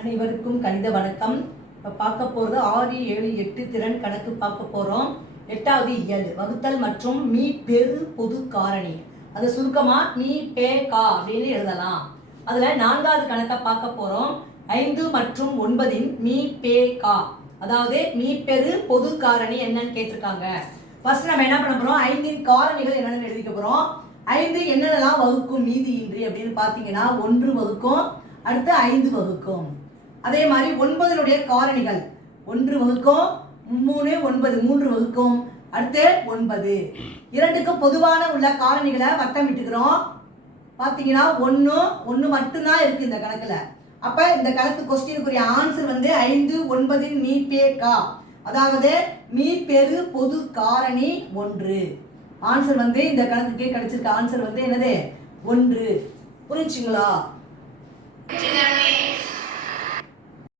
அனைவருக்கும் கணித வணக்கம். இப்போ பார்க்க போகிறது ஆறு ஏழு எட்டு திறன் கணக்கு பார்க்க போகிறோம் எட்டாவது இயல் வகுத்தல் மற்றும் மீ பெரு பொது காரணி. அது சுருக்கமாக மீ பே கா அப்படின்னு எழுதலாம். அதில் நான்காவது கணக்கை பார்க்க போகிறோம் ஐந்து மற்றும் ஒன்பதின் மீ பே கா. அதாவது மீ பெரு பொது காரணி என்னன்னு கேட்டிருக்காங்க. ஃபர்ஸ்ட் நம்ம என்ன பண்ண போகிறோம் ஐந்தின் காரணிகள் என்னென்னு எழுதிக்க போகிறோம் ஐந்து என்னென்னலாம் வகுக்கும் மீதி இன்றி அப்படின்னு பார்த்தீங்கன்னா ஒன்று வகுக்கும் அடுத்து ஐந்து வகுக்கும். அதே மாதிரி ஒன்பதனுடைய காரணிகள். ஒன்று வகுக்கும் மூணு ஒன்பது மூன்று வகுக்கும். அடுத்து ஒன்பது. இரண்டுக்கு பொதுவான உள்ள காரணிகளை வட்டமிட்டுக்கிறோம் பார்த்தீங்கன்னா ஒன்று ஒன்று மட்டும்தான் இருக்குது இந்த கணக்கில். அப்போ இந்த கணக்கு கொஸ்டினுக்குரிய ஆன்சர் வந்து ஐந்து ஒன்பது மீ பே கா. அதாவது மீ பெரு பொது காரணி ஒன்று. ஆன்சர் வந்து இந்த கணக்குக்கே கிடைச்சிருக்க ஆன்சர் வந்து என்னது? ஒன்று. புரிஞ்சுங்களா?